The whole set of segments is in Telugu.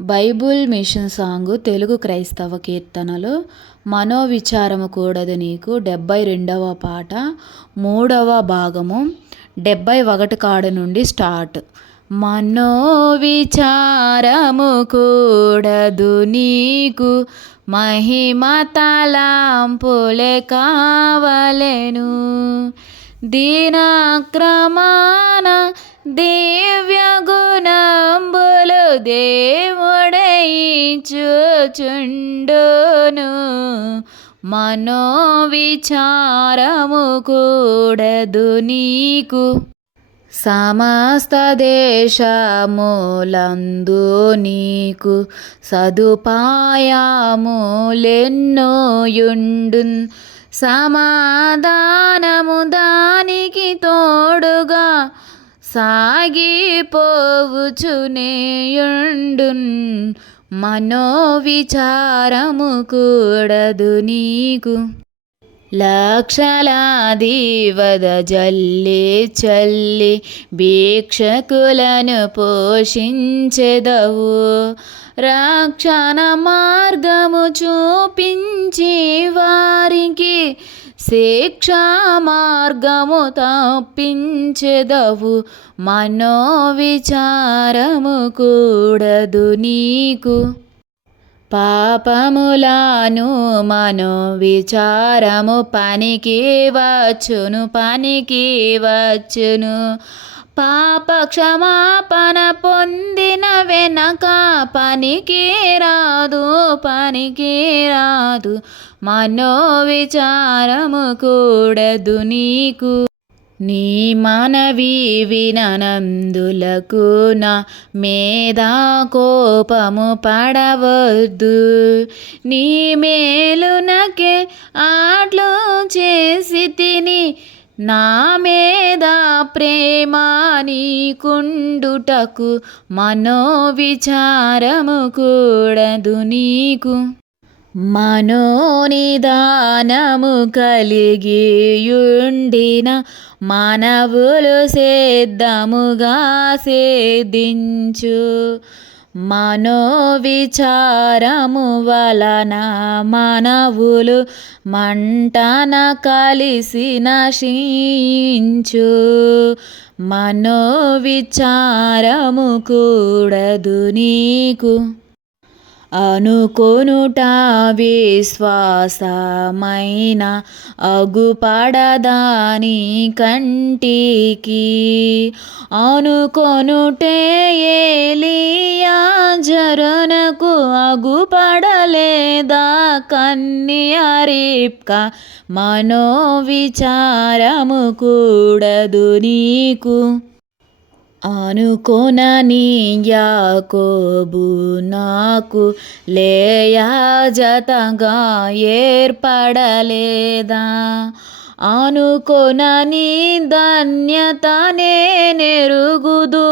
బైబుల్ మిషన్ సాంగ్ తెలుగు క్రైస్తవ కీర్తనలు మనోవిచారము కూడదు నీకు డెబ్బై రెండవ పాట మూడవ భాగము డెబ్బై ఒకటి కాడ నుండి స్టార్ట్. మనోవిచారము కూడదు నీకు మహిమ తలాంపులే కావలెను. దీనాక్రమాన దివ్యగు దేవుడైచుచుండును మనోవిచారము కూడదు నీకు. సమస్త దేశములందు నీకు సదుపాయములెన్నోయుండున్. సమాధానము దానికి తోడుగా సాగిపోవుచునేయుండున్ మనోవిచారము కూడదు నీకు. లక్షలాది వద జల్లి చల్లి భీక్షకులను పోషించెదవు. రక్షణ మార్గము చూపించి వారికి శిక్షా మార్గము తప్పించెదవు మనోవిచారము కూడదు నీకు. పాపములాను మనో విచారము పనికి వచ్చును పనికి వచ్చును పాప క్షమాపణ పొందిన వెనక పనికి రాదు పనికి రాదు మనో విచారము కూడదు నీకు. నీ మనవి విననందులకు నా మేధా కోపము పడవద్దు. నీ మేలునకే ఆట్లు చేసి తిని నా మీద ప్రేమ నీకుండుటకు మనోవిచారము కూడదు నీకు. మనోనిదానము కలిగియుండిన మానవులు సేద్దముగా సేదించు. మనోవిచారము వలన మానవులు మంటన కలిసి నశించు. మనోవిచారము కూడదు నీకు. అనుకొనుట విశ్వాసమైన అగుపడదాని కంటికి? అనుకొనుటే ఏలియా జరనకు అగుపడలేదా కన్యరిప్క? మనోవిచారము కూడదు నీకు. అనుకోనని యాకోబు నాకు లేయా జతగా ఏర్పడలేదా? అనుకోనని ధన్యత నేనెరుగుదు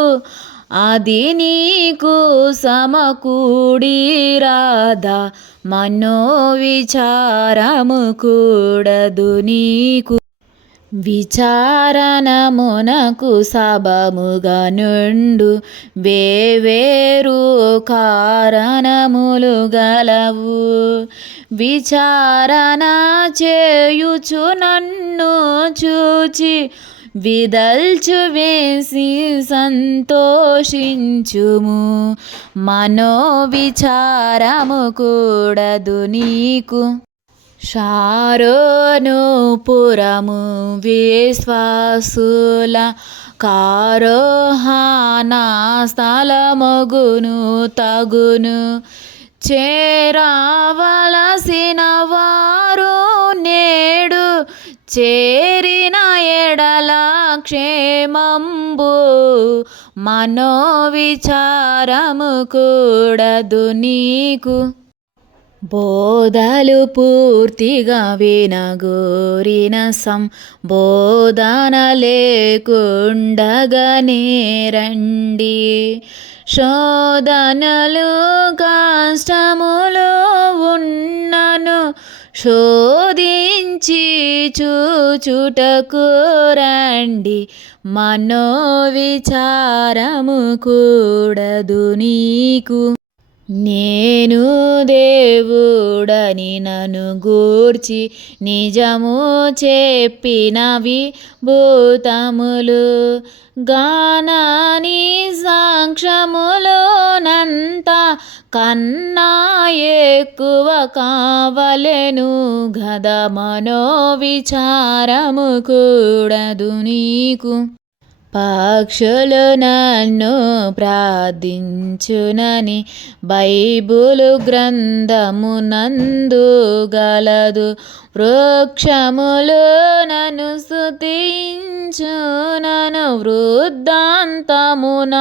అది నీకు సమకూడి మనో విచారము కూడదు నీకు విచారణమునకు సబముగా నుండు వేవేరు కారణములు గలవు. విచారణ చేయుచు నన్ను చూచి విదల్చు వేసి సంతోషించుము. మనో విచారము కూడదు నీకు. శారోనుపురము విశ్వాసుల కారోహానా స్థలమగును తగును. చేరావలసిన వారు నేడు చేరిన ఎడల క్షేమంబు మనోవిచారము కూడదు నీకు. బోధలు పూర్తిగా వినగోరిన సంబోధన లేకుండగనే రండి శోధనలు కష్టములు ఉన్నను శోధించి చూచుటకు రండి. మనోవిచారము కూడదు నీకు. నేను దేవుడని నన్ను గూర్చి నిజము చెప్పినవి భూతములు. గానాని సాక్ష్యములోనంత కన్నా ఎక్కువ కావలెను గద మనో విచారము కూడదు నీకు. పక్షులు నన్ను ప్రార్థించునని బైబులు గ్రంథము నందు గలదు. వృక్షములు నన్ను స్థుతించునను వృద్ధాంతమున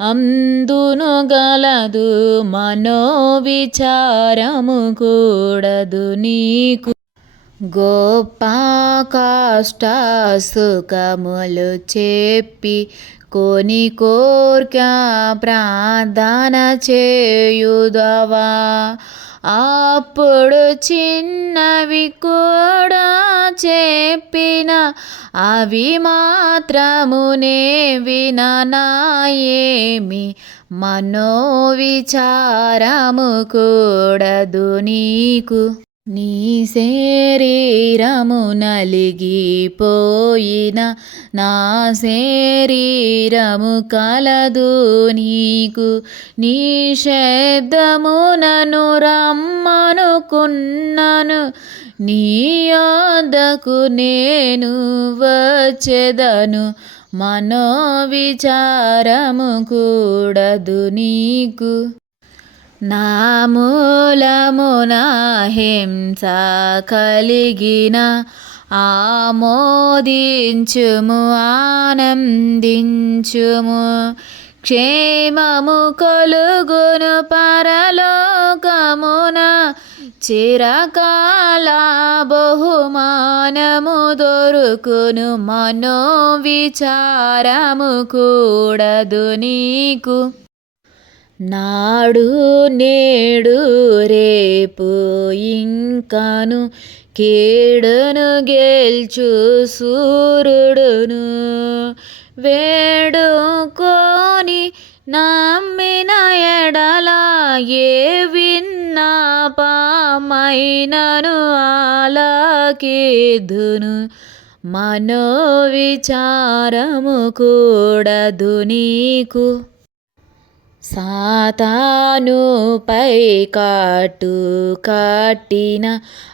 అందును గలదు. మనో విచారము కూడదు నీకు. గొప్ప సుఖములు చెప్పి కొని కోర్క ప్రార్థన చేయుదవా. అప్పుడు చిన్నవి కూడా చెప్పిన అవి మాత్రమునే విననాయేమి. మనో విచారము కూడదు నీకు. నీ శరీరము నలిగిపోయిన నా శరీరము కలదు నీకు. నీ శబ్దమునను రమ్మనుకున్నాను నీ యాదకు నేను వచ్చేదను. మనో విచారము కూడదు నీకు. నా మూలమున హింస కలిగిన ఆమోదించుము ఆనందించుము. క్షేమము కొలుగును పరలోకమున చిరకాల బహుమానము దొరుకును. మనో విచారము కూడదు నీకు. నాడు నేడు రేపు ఇంకాను కీడును గెల్చు సూర్యుడును. వేడుకోని నమ్మిన ఎడల ఏ విన్నాపమైనను ఆలకిదును. మనో విచారము కూడదు నీకు. సాతానుపై కాటు కట్టిన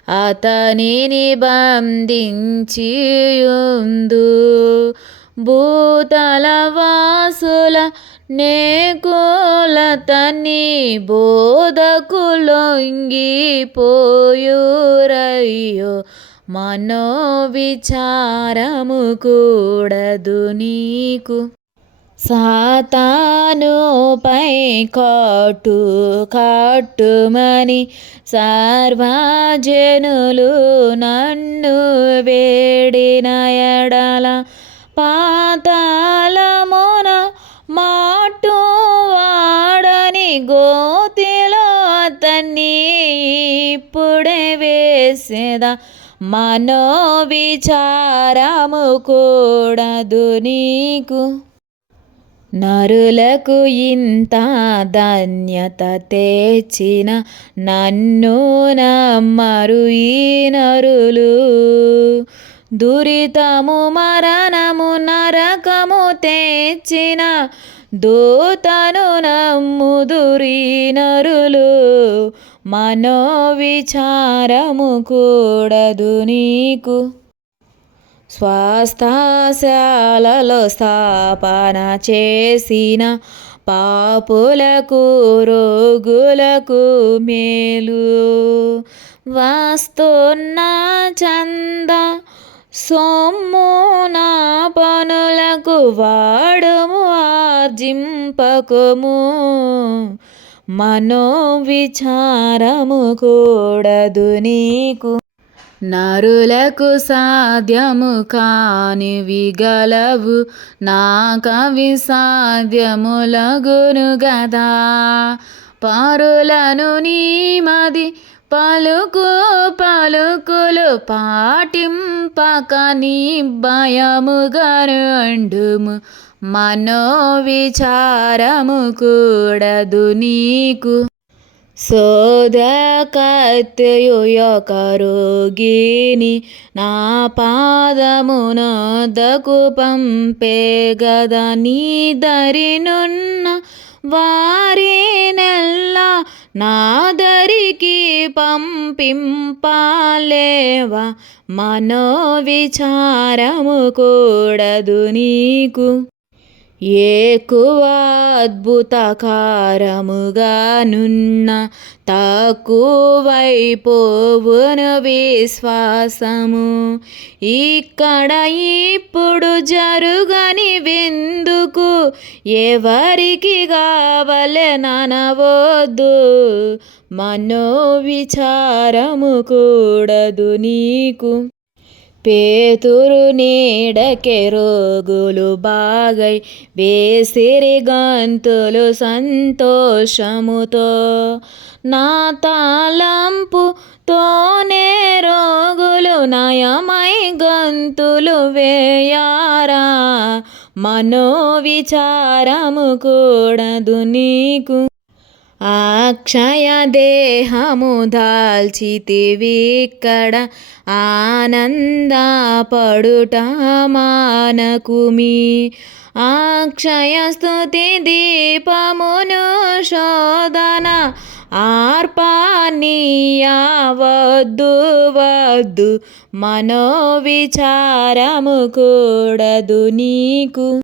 అతనిని బంధించియుందు భూతల వాసుల నేకోలతని బోధకులొంగిపోయురయ్యో మనో విచారము కూడదు నీకు. సాతానుపై కాటు కాటుమని సర్వజనులు నన్ను వేడిన ఎడల పాతాళమున మాటు వాడని గోతిలో అతన్ని ఇప్పుడే వేసేదా మనో విచారము కూడదు నీకు. నరులకు ఇంత ధన్యత తెచ్చిన నన్ను నమ్మరు ఈ నరులు దురితము మరణము నరకము తెచ్చిన దూతను నమ్ముదురి నరులు మనో విచారము కూడదు నీకు. స్వస్థశాలలో స్థాపన చేసిన పాపులకు రోగులకు మేలు. వస్తున్న చంద సొమ్ము నా పనులకు వాడుము ఆర్జింపకము. మనో విచారము కూడదు నీకు. నరులకు సాధ్యము కాని విగలవు నా నాకవి సాధ్యములగును గదా. పరులను నీమది పలుకు పలుకులు పాటింపక నీ భయముగనుండుము మనో విచారము కూడదు నీకు. శోధకత్యయు యొక్క రోగిని నా పాదమునొద్దకు పంపే గదా నీ దరినున్న వారినెల్లా నా దరికి పంపింపాలేవా? మనోవిచారము కూడదు నీకు. ఎక్కువ అద్భుతకారముగా నున్న తక్కువైపోవును విశ్వాసము. ఇక్కడ ఇప్పుడు జరుగని విందుకు ఎవరికి కావలెనవద్దు మనో విచారము కూడదు నీకు. పేతురు నీడకె రోగులు బాగై వేసిరి గంతులు సంతోషముతో. నా తాళంపుతోనే రోగులు నయమై గంతులు వేయారా? మనోవిచారము కూడదు నీకు. అక్షయ దేహము దాల్చితివిక్కడ ఆనంద పడుట మానకుమి అక్షయ స్థుతి దీపమును శోధన ఆర్పానీయవద్దు వద్దు. మనోవిచారము కూడదు నీకు.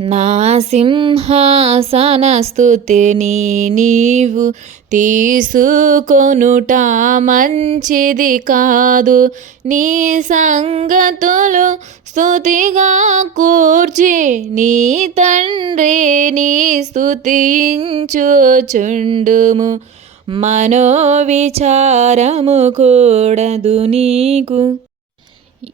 నా సింహాసన స్థుతిని నీవు తీసుకొనుట మంచిది కాదు. నీ సంగతులు స్థుతిగా కూర్చి నీ తండ్రిని స్థుతించుచుండుము మనోవిచారము కూడదు నీకు.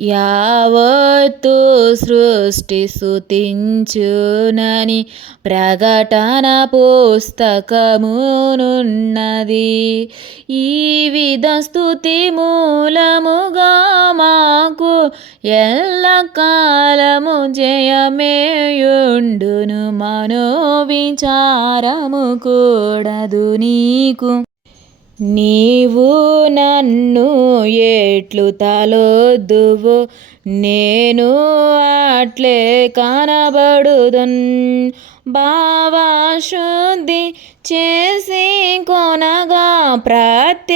యావత్తు సృష్టి సుతించునని ప్రకటన పుస్తకమునున్నది. ఈ విధ స్థుతి మూలముగా మాకు ఎల్ల కాలము జయమేయుండును. మనోవిచారము కూడదు నీకు. నీవు నన్ను ఎట్లు తలొద్దువు నేను అట్లే కనబడుదన్. భావశుద్ధి చేసి కొనగా ప్రత్యక్షమగుదును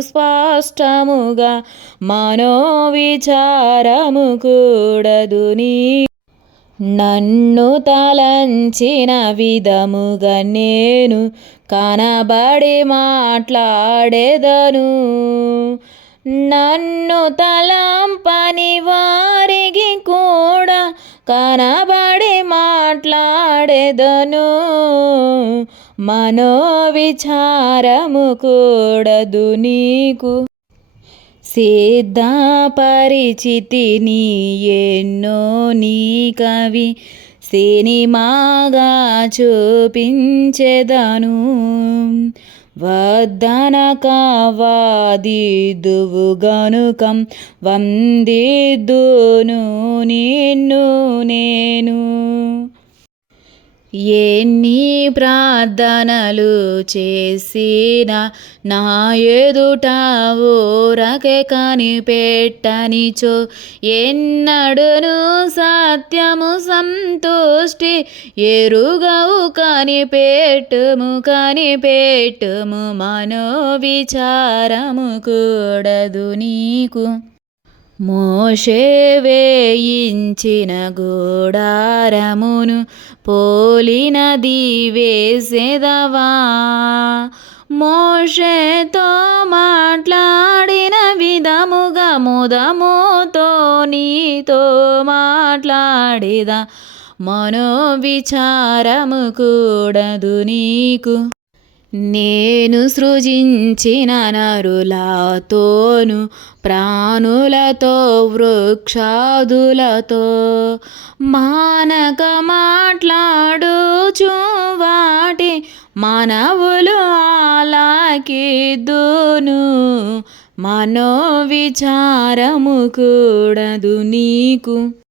స్పష్టముగా మనోవిచారము కూడదు నీ నన్ను తలంచిన విధముగా నేను కనబడి మాట్లాడేదను. నన్ను తలంపని వారికి కూడా కనబడి మాట్లాడేదను. మనోవిచారము కూడదు నీకు. సిద్ధపరిచితిని ఎన్నో నీ కవి సినిమాగా చూపించెదను. వద్దనక వాదిద్దువు గనుకం వందిద్దును నిన్ను నేను. ఎన్ని ప్రార్థనలు చేసిన నా ఎదుట ఊరకే కనిపెట్టనిచో. ఎన్నడును సత్యము సంతుష్టి ఎరుగవు కనిపెట్టుము కనిపెట్టుము మనోవిచారము కూడదు నీకు. మోషే వేయించిన గోడారమును పోలినది వేసేదవా మోషేతో మాట్లాడిన విధముగా ముదముతో నీతో మాట్లాడిదా. మనోవిచారము కూడదు నీకు. నేను సృజించిన నరులతోను ప్రాణులతో వృక్షాదులతో మానక మాట్లాడుచు వాటి మనవులు అలాకిద్దును మనోవిచారము కూడదు నీకు.